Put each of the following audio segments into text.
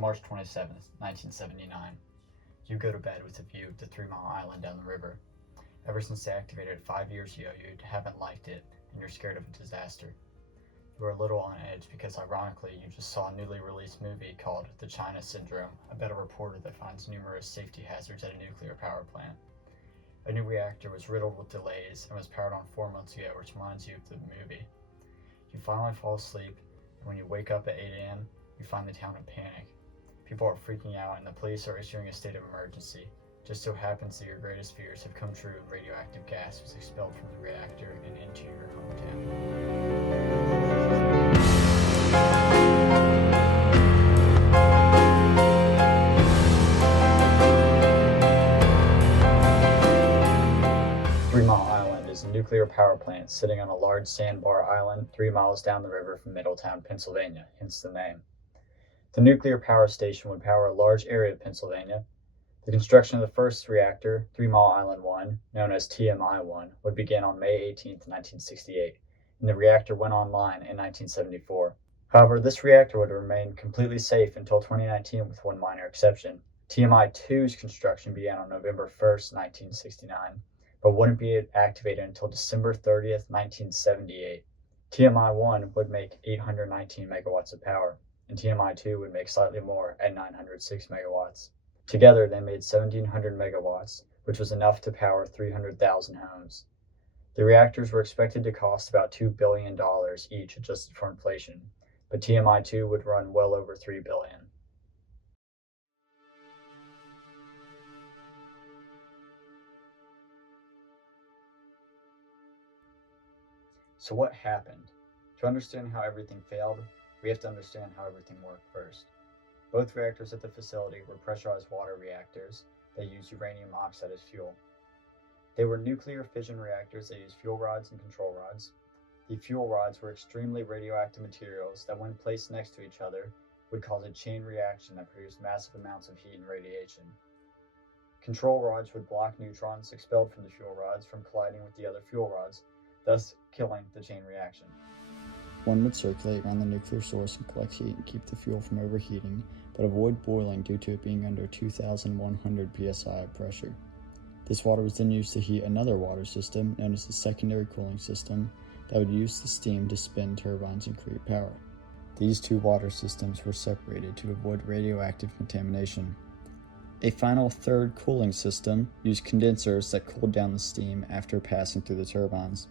March 27th, 1979. You go to bed with a view of the 3 Mile Island down the river. Ever since they activated it 5 years ago, you haven't liked it, and you're scared of a disaster. You are a little on edge because, ironically, you just saw a newly released movie called The China Syndrome about a reporter that finds numerous safety hazards at a nuclear power plant. A new reactor was riddled with delays and was powered on 4 months ago, which reminds you of the movie. You finally fall asleep, and when you wake up at 8 a.m., you find the town in panic. People are freaking out, and the police are issuing a state of emergency. Just so happens that your greatest fears have come true, and radioactive gas was expelled from the reactor and into your hometown. 3 Mile Island is a nuclear power plant sitting on a large sandbar island 3 miles down the river from Middletown, Pennsylvania, hence the name. The nuclear power station would power a large area of Pennsylvania. The construction of the first reactor, 3 Mile Island 1, known as TMI-1, would begin on May 18, 1968, and the reactor went online in 1974. However, this reactor would remain completely safe until 2019 with one minor exception. TMI-2's construction began on November 1, 1969, but wouldn't be activated until December 30, 1978. TMI-1 would make 819 megawatts of power, and TMI-2 would make slightly more at 906 megawatts. Together, they made 1,700 megawatts, which was enough to power 300,000 homes. The reactors were expected to cost about $2 billion each, adjusted for inflation, but TMI-2 would run well over $3 billion. So what happened? To understand how everything failed, we have to understand how everything worked first. Both reactors at the facility were pressurized water reactors that used uranium oxide as fuel. They were nuclear fission reactors that used fuel rods and control rods. The fuel rods were extremely radioactive materials that, when placed next to each other, would cause a chain reaction that produced massive amounts of heat and radiation. Control rods would block neutrons expelled from the fuel rods from colliding with the other fuel rods, thus killing the chain reaction. One would circulate around the nuclear source and collect heat and keep the fuel from overheating, but avoid boiling due to it being under 2,100 psi of pressure. This water was then used to heat another water system known as the secondary cooling system that would use the steam to spin turbines and create power. These two water systems were separated to avoid radioactive contamination. A final third cooling system used condensers that cooled down the steam after passing through the turbines.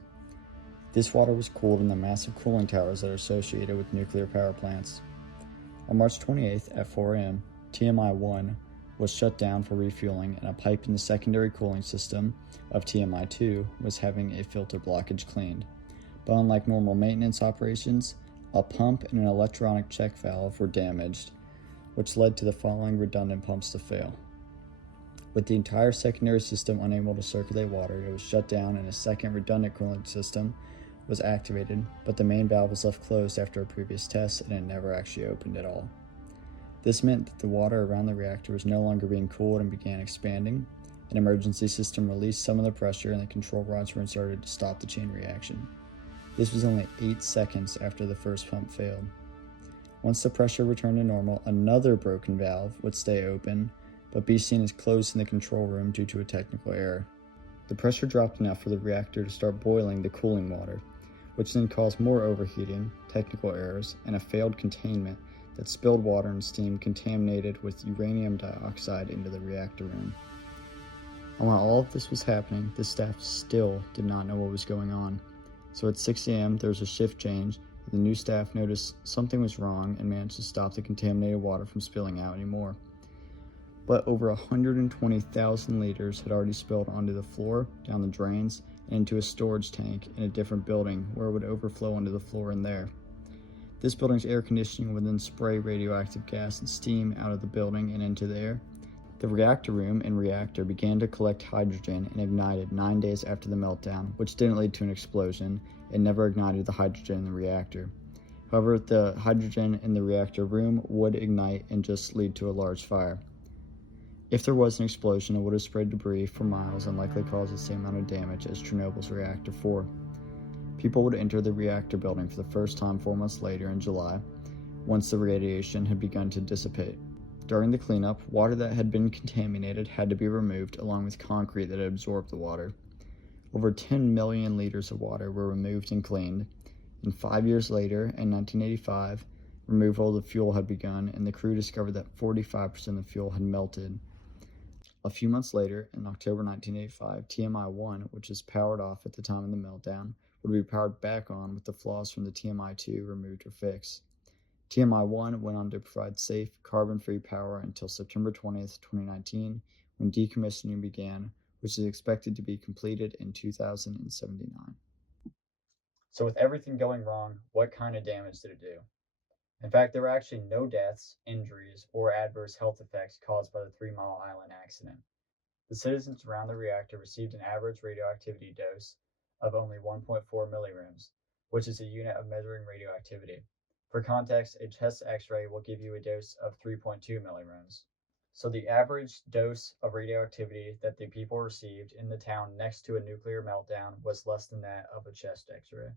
This water was cooled in the massive cooling towers that are associated with nuclear power plants. On March 28th at 4 a.m., TMI-1 was shut down for refueling, and a pipe in the secondary cooling system of TMI-2 was having a filter blockage cleaned. But unlike normal maintenance operations, a pump and an electronic check valve were damaged, which led to the following redundant pumps to fail. With the entire secondary system unable to circulate water, it was shut down and a second redundant cooling system was activated, but the main valve was left closed after a previous test and it never actually opened at all. This meant that the water around the reactor was no longer being cooled and began expanding. An emergency system released some of the pressure and the control rods were inserted to stop the chain reaction. This was only 8 seconds after the first pump failed. Once the pressure returned to normal, another broken valve would stay open, but be seen as closed in the control room due to a technical error. The pressure dropped enough for the reactor to start boiling the cooling water, which then caused more overheating, technical errors, and a failed containment that spilled water and steam contaminated with uranium dioxide into the reactor room. And while all of this was happening, the staff still did not know what was going on. So at 6 a.m., there was a shift change, and the new staff noticed something was wrong and managed to stop the contaminated water from spilling out anymore. But over 120,000 liters had already spilled onto the floor, down the drains, and into a storage tank in a different building where it would overflow onto the floor in there. This building's air conditioning would then spray radioactive gas and steam out of the building and into the air. The reactor room and reactor began to collect hydrogen and ignited 9 days after the meltdown, which didn't lead to an explosion and never ignited the hydrogen in the reactor. However, the hydrogen in the reactor room would ignite and just lead to a large fire. If there was an explosion, it would have spread debris for miles and likely caused the same amount of damage as Chernobyl's Reactor 4. People would enter the reactor building for the first time 4 months later in July, once the radiation had begun to dissipate. During the cleanup, water that had been contaminated had to be removed along with concrete that had absorbed the water. Over 10 million liters of water were removed and cleaned, and 5 years later, in 1985, removal of the fuel had begun, and the crew discovered that 45% of the fuel had melted. A few months later, in October 1985, TMI-1, which was powered off at the time of the meltdown, would be powered back on with the flaws from the TMI-2 removed or fixed. TMI-1 went on to provide safe, carbon-free power until September 20th, 2019, when decommissioning began, which is expected to be completed in 2079. So with everything going wrong, what kind of damage did it do? In fact, there were actually no deaths, injuries, or adverse health effects caused by the 3 Mile Island accident. The citizens around the reactor received an average radioactivity dose of only 1.4 milligrams, which is a unit of measuring radioactivity. For context, a chest x-ray will give you a dose of 3.2 milligrams. So the average dose of radioactivity that the people received in the town next to a nuclear meltdown was less than that of a chest x-ray.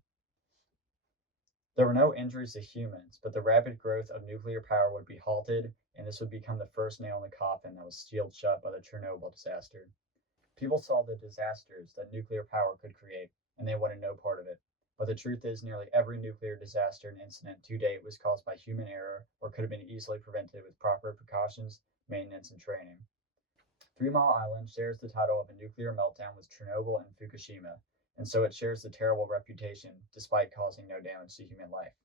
There were no injuries to humans, but the rapid growth of nuclear power would be halted, and this would become the first nail in the coffin that was sealed shut by the Chernobyl disaster. People saw the disasters that nuclear power could create, and they wanted no part of it. But the truth is, nearly every nuclear disaster and incident to date was caused by human error or could have been easily prevented with proper precautions, maintenance, and training. 3 Mile Island shares the title of a nuclear meltdown with Chernobyl and Fukushima, and so it shares the terrible reputation despite causing no damage to human life.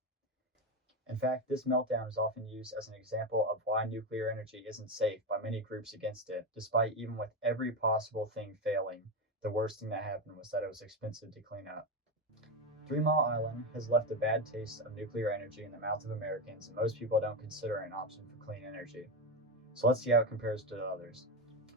In fact, this meltdown is often used as an example of why nuclear energy isn't safe by many groups against it, despite even with every possible thing failing, the worst thing that happened was that it was expensive to clean up. 3 Mile Island has left a bad taste of nuclear energy in the mouth of Americans, and most people don't consider it an option for clean energy. So let's see how it compares to others.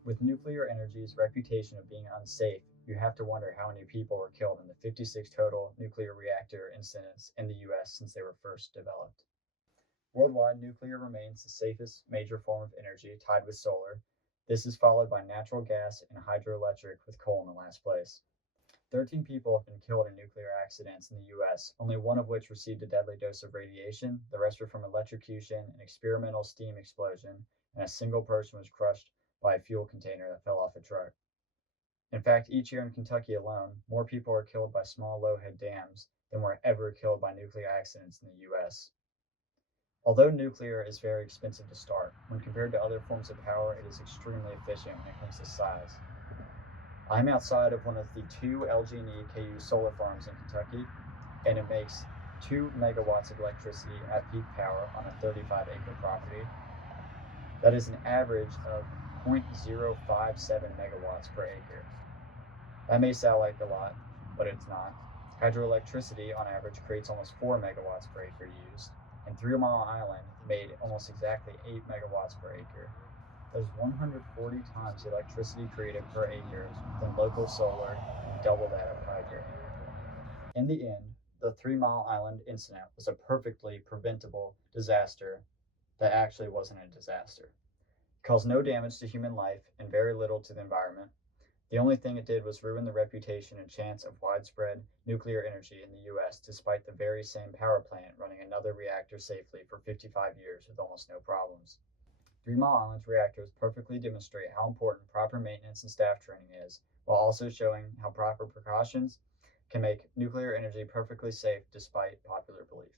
With nuclear energy's reputation of being unsafe, you have to wonder how many people were killed in the 56 total nuclear reactor incidents in the US since they were first developed. Worldwide, nuclear remains the safest major form of energy, tied with solar. This is followed by natural gas and hydroelectric, with coal in the last place. 13 people have been killed in nuclear accidents in the US, only one of which received a deadly dose of radiation. The rest were from electrocution, an experimental steam explosion, and a single person was crushed by a fuel container that fell off a truck. In fact, each year in Kentucky alone, more people are killed by small low-head dams than were ever killed by nuclear accidents in the US. Although nuclear is very expensive to start, when compared to other forms of power, it is extremely efficient when it comes to size. I'm outside of one of the 2 LG&E KU solar farms in Kentucky, and it makes 2 megawatts of electricity at peak power on a 35-acre property. That is an average of 0.057 megawatts per acre. That may sound like a lot, but it's not. Hydroelectricity on average creates almost 4 megawatts per acre used, and 3 Mile Island made almost exactly 8 megawatts per acre. That is 140 times the electricity created per acre than local solar and double that of hydro. In the end, the 3 Mile Island incident was a perfectly preventable disaster that actually wasn't a disaster. It caused no damage to human life and very little to the environment. The only thing it did was ruin the reputation and chance of widespread nuclear energy in the US, despite the very same power plant running another reactor safely for 55 years with almost no problems. 3 Mile Island's reactors perfectly demonstrate how important proper maintenance and staff training is, while also showing how proper precautions can make nuclear energy perfectly safe despite popular belief.